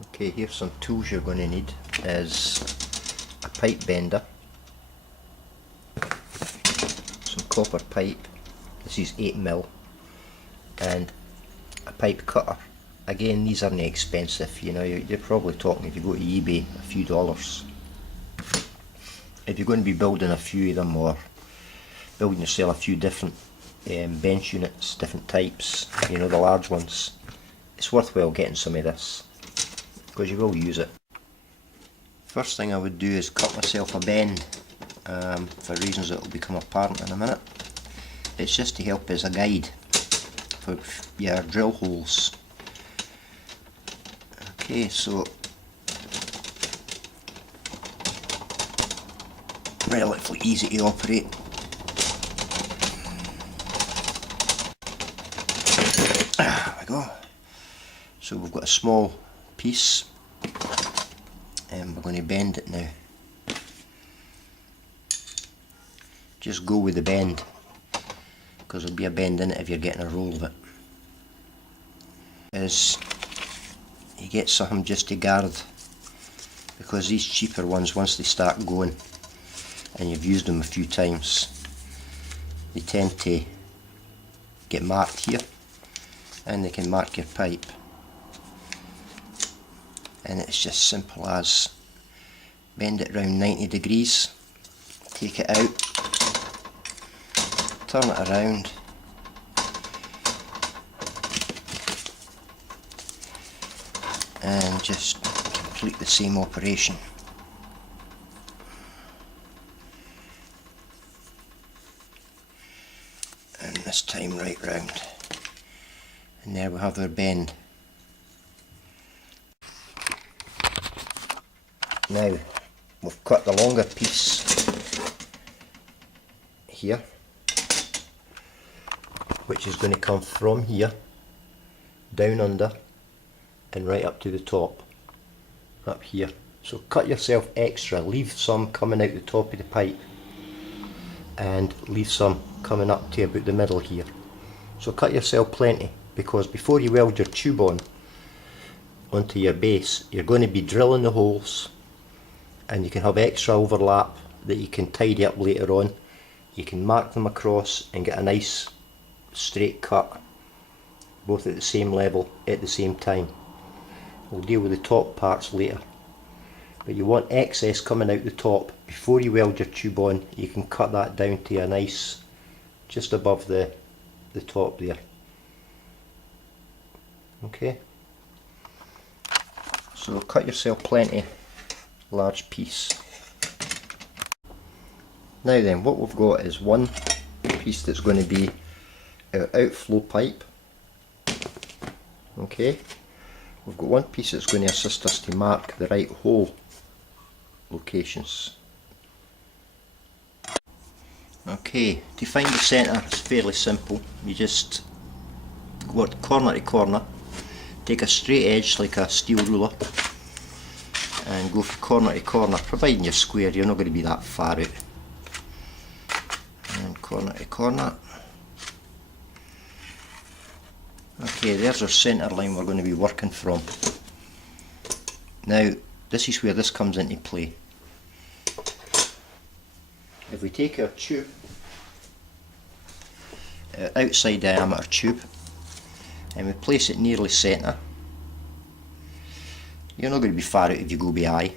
Okay, here's some tools you're going to need. Is a pipe bender, some copper pipe, this is 8mm, and a pipe cutter. Again, these aren't expensive, you know, you're probably talking, if you go to eBay, a few dollars. If you're going to be building a few of them, or building yourself a few different bench units, different types, you know, the large ones, it's worthwhile getting some of this, because you will use it. First thing I would do is cut myself a bend, for reasons that will become apparent in a minute. It's just to help as a guide for your drill holes. Okay, so relatively easy to operate. There we go. So we've got a small piece and we're going to bend it now. Just go with the bend, because there'll be a bend in it if you're getting a roll of it. Is you get something just to guard, because these cheaper ones, once they start going and you've used them a few times, they tend to get marked here, and they can mark your pipe. And it's just simple as bend it around 90 degrees, take it out, turn it around, and just complete the same operation. And this time right round. And there we have our bend. Now we've cut the longer piece here, which is going to come from here, down under, and right up to the top, up here. So cut yourself extra, leave some coming out the top of the pipe, and leave some coming up to about the middle here. So cut yourself plenty, because before you weld your tube onto your base, you're going to be drilling the holes, and you can have extra overlap that you can tidy up later on. You can mark them across and get a nice straight cut, both at the same level at the same time. We'll deal with the top parts later, but you want excess coming out the top. Before you weld your tube on, you can cut that down to a nice, just above the top there. Okay, so cut yourself plenty large piece. Now then, what we've got is one piece that's going to be our outflow pipe. Okay, we've got one piece that's going to assist us to mark the right hole locations. Okay, to find the centre is fairly simple. You just go corner to corner, take a straight edge like a steel ruler, and go from corner to corner, providing you're square, you're not going to be that far out. And corner to corner. Okay, there's our centre line we're going to be working from. Now, this is where this comes into play. If we take our tube, our outside diameter tube, and we place it nearly centre, you're not going to be far out if you go by eye.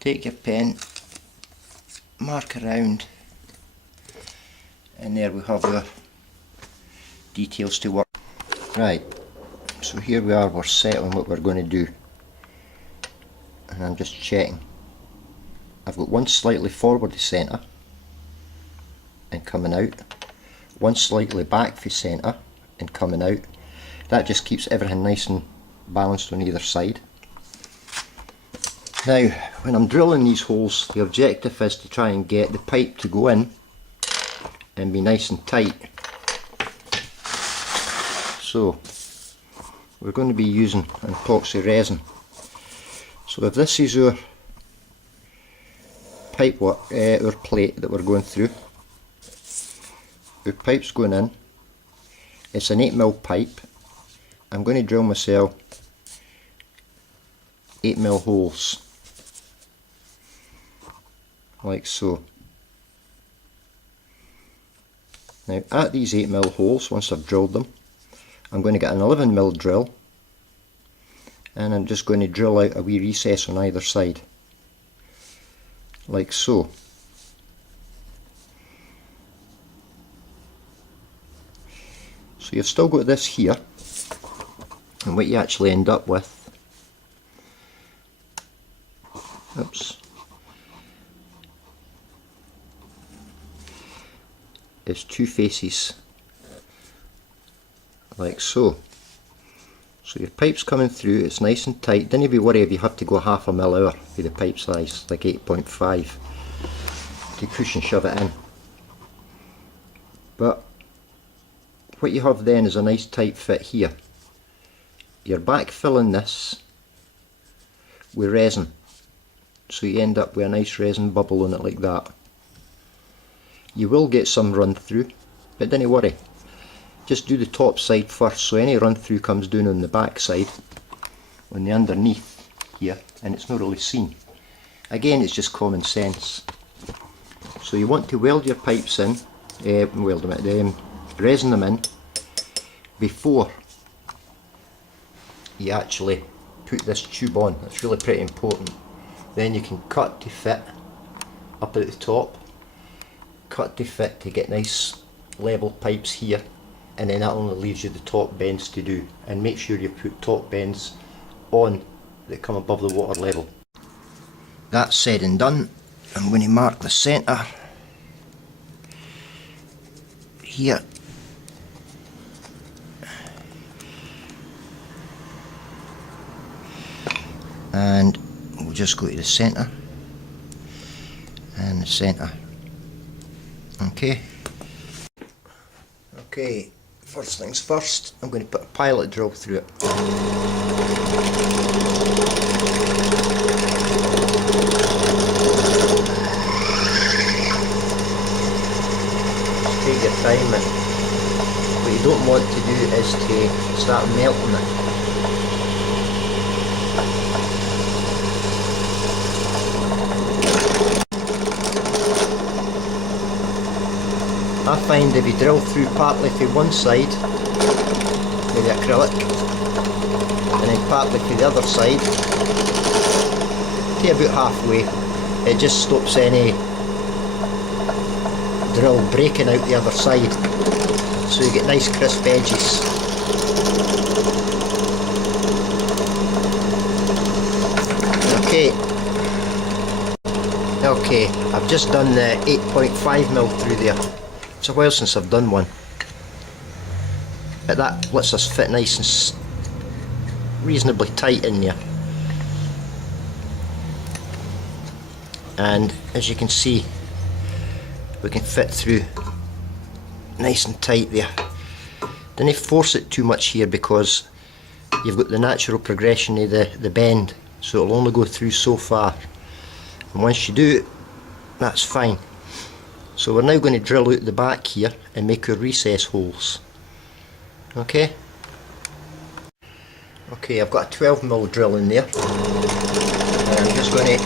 Take your pen, mark around, and there we have our details to work. Right, so here we are, we're set on what we're going to do. And I'm just checking. I've got one slightly forward to centre and coming out, one slightly back for centre and coming out. That just keeps everything nice and balanced on either side. Now, when I'm drilling these holes, the objective is to try and get the pipe to go in and be nice and tight. So, we're going to be using an epoxy resin. So if this is our pipe work, our plate that we're going through, our pipe's going in. It's an 8mm pipe. I'm going to drill myself 8mm holes, like so. Now at these 8mm holes, once I've drilled them, I'm going to get an 11mm drill, and I'm just going to drill out a wee recess on either side, like so. So you've still got this here, and what you actually end up with, oops, is two faces, like so. So your pipe's coming through, it's nice and tight. Don't be worried if you have to go 1/2 mil hour with the pipe size, like 8.5, to push and shove it in. But what you have then is a nice tight fit here. You're backfilling this with resin, so you end up with a nice resin bubble on it like that. You will get some run through, but don't worry. Just do the top side first, so any run through comes down on the back side, on the underneath here, and it's not really seen. Again, it's just common sense. So you want to weld your pipes in, resin them in before you actually put this tube on. That's really pretty important. Then you can cut to fit up at the top, cut to fit to get nice level pipes here, and then that only leaves you the top bends to do. And make sure you put top bends on that come above the water level. That's said and done. I'm going to mark the centre here, and we'll just go to the centre and the centre. Okay, first things first, I'm going to put a pilot drill through it. Take your time, and what you don't want to do is to start melting it. I find if you drill through partly to one side with the acrylic and then partly to the other side, to about halfway, it just stops any drill breaking out the other side, so you get nice crisp edges. Okay, I've just done the 8.5mm through there. It's a while since I've done one, but that lets us fit nice and reasonably tight in there. And as you can see, we can fit through nice and tight there. Don't force it too much here, because you've got the natural progression of the bend, so it'll only go through so far, and once you do, that's fine. So we're now going to drill out the back here and make our recess holes. Okay, I've got a 12mm drill in there, and I'm just going to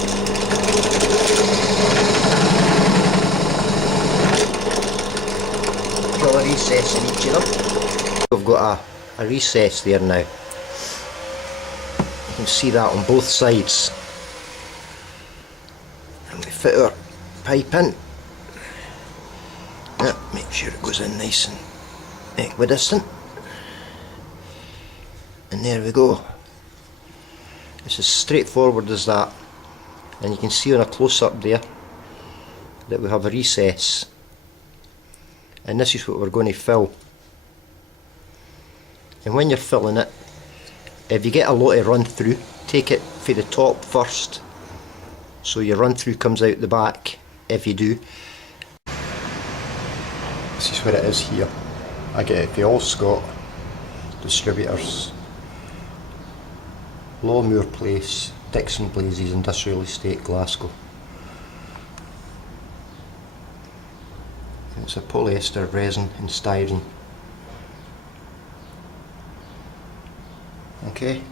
drill a recess in each of them. We've got a recess there now. You can see that on both sides. And we fit our pipe in. Now, make sure it goes in nice and equidistant. And there we go. It's as straightforward as that. And you can see on a close-up there that we have a recess. And this is what we're going to fill. And when you're filling it, if you get a lot of run through, take it for the top first, so your run through comes out the back. If you do, this is where it is here. I get it for all Scott distributors. Lawmore Place, Dixon Blazes, Industrial Estate, Glasgow. It's a polyester, resin and styrene. Okay,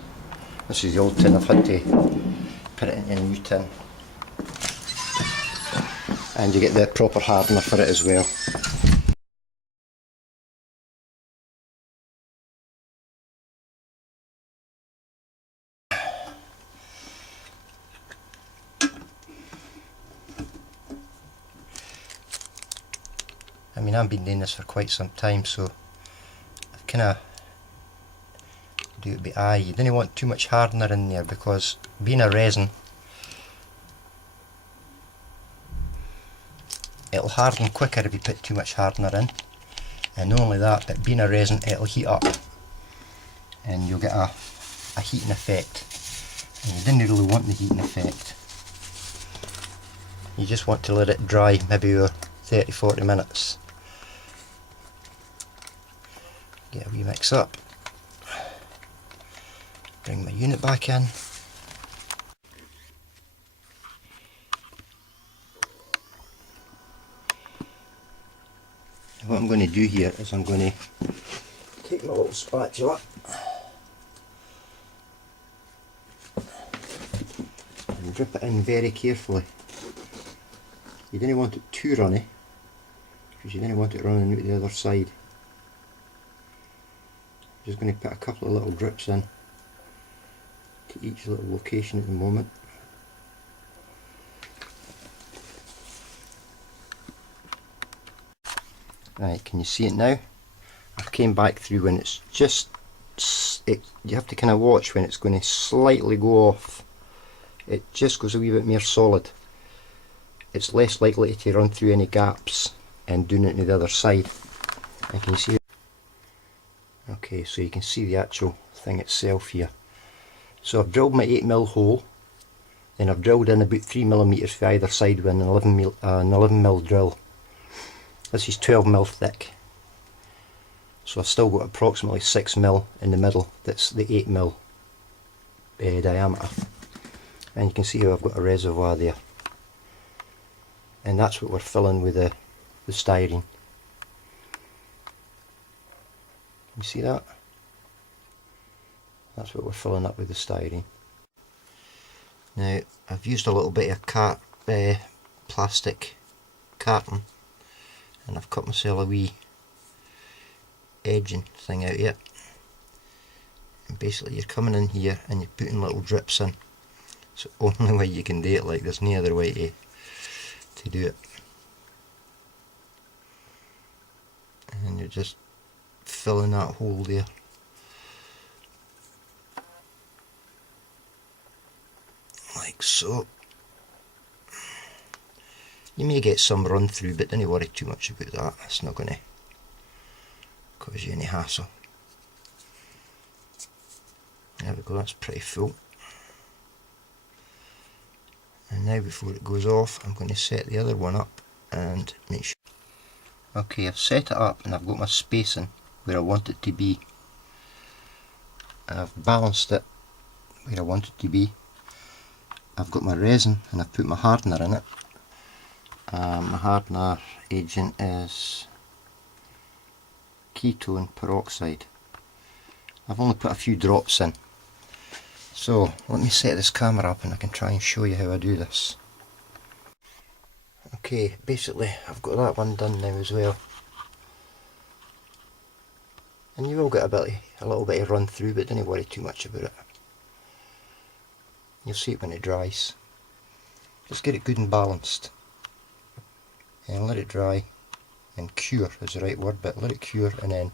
this is the old tin I've had to put it in a new tin. And you get the proper hardener for it as well. I mean, I've been doing this for quite some time, so I've kind of do it by eye. You don't want too much hardener in there, because being a resin, it'll harden quicker if you put too much hardener in. And not only that, but being a resin, it'll heat up and you'll get a heating effect, and you didn't really want the heating effect. You just want to let it dry maybe for 30-40 minutes. Get a wee mix up, bring my unit back in. And what I'm going to do here is I'm going to take my little spatula and drip it in very carefully. You don't want it too runny, because you don't want it running out the other side. Just going to put a couple of little drips in to each little location at the moment. Right, can you see it now? I've came back through when it's just, you have to kind of watch when it's going to slightly go off. It just goes a wee bit more solid. It's less likely to run through any gaps and doing it to the other side. And can you see it? Okay, so you can see the actual thing itself here. So I've drilled my 8mm hole, then I've drilled in about 3mm for either side with an 11mm drill. This is 12mm thick, so I've still got approximately 6mm in the middle. That's the 8mm diameter, and you can see how I've got a reservoir there, and that's what we're filling with the styrene. You see that? That's what we're filling up with the styrene. Now I've used a little bit of plastic carton, and I've cut myself a wee edging thing out here. And basically you're coming in here and you're putting little drips in. It's the only way you can do it, like there's no other way to do it. And you're just filling that hole there. Like so. You may get some run through, but don't worry too much about that. It's not going to cause you any hassle. There we go, that's pretty full. And now before it goes off, I'm going to set the other one up and make sure. Okay, I've set it up and I've got my spacing where I want it to be. I've balanced it where I want it to be. I've got my resin and I've put my hardener in it. My hardener agent is Ketone peroxide. I've only put a few drops in. So let me set this camera up and I can try and show you how I do this. Okay, basically I've got that one done now as well. And you will get a little bit of run through, but don't worry too much about it. You'll see it when it dries. Just get it good and balanced. And let it dry and cure is the right word, but let it cure and then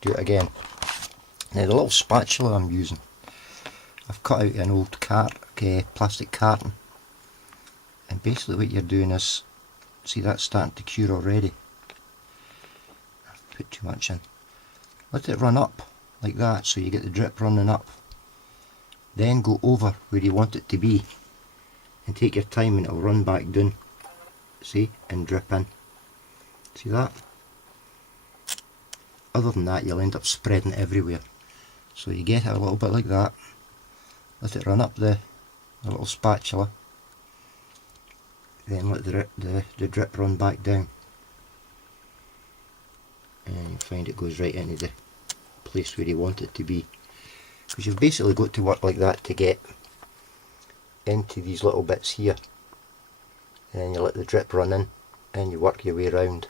do it again. Now the little spatula I'm using, I've cut out an old plastic carton, and basically what you're doing is, see that's starting to cure already. I've put too much in. Let it run up like that so you get the drip running up. Then go over where you want it to be and take your time and it'll run back down. See, and drip in. See that? Other than that, you'll end up spreading everywhere. So you get it a little bit like that, let it run up the little spatula, then let the drip run back down, and you'll find it goes right into the place where you want it to be. Because you've basically got to work like that to get into these little bits here, and then you let the drip run in and you work your way around,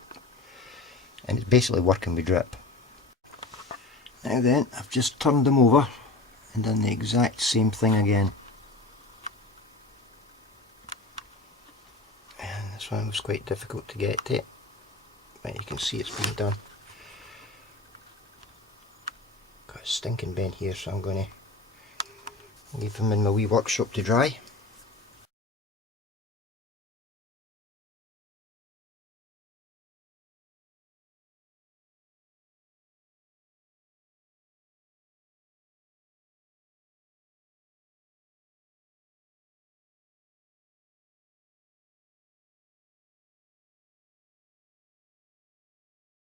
and it's basically working with drip. Now then, I've just turned them over and done the exact same thing again, and this one was quite difficult to get to, but you can see it's been done. Got a stinking bend here, so I'm going to leave them in my wee workshop to dry.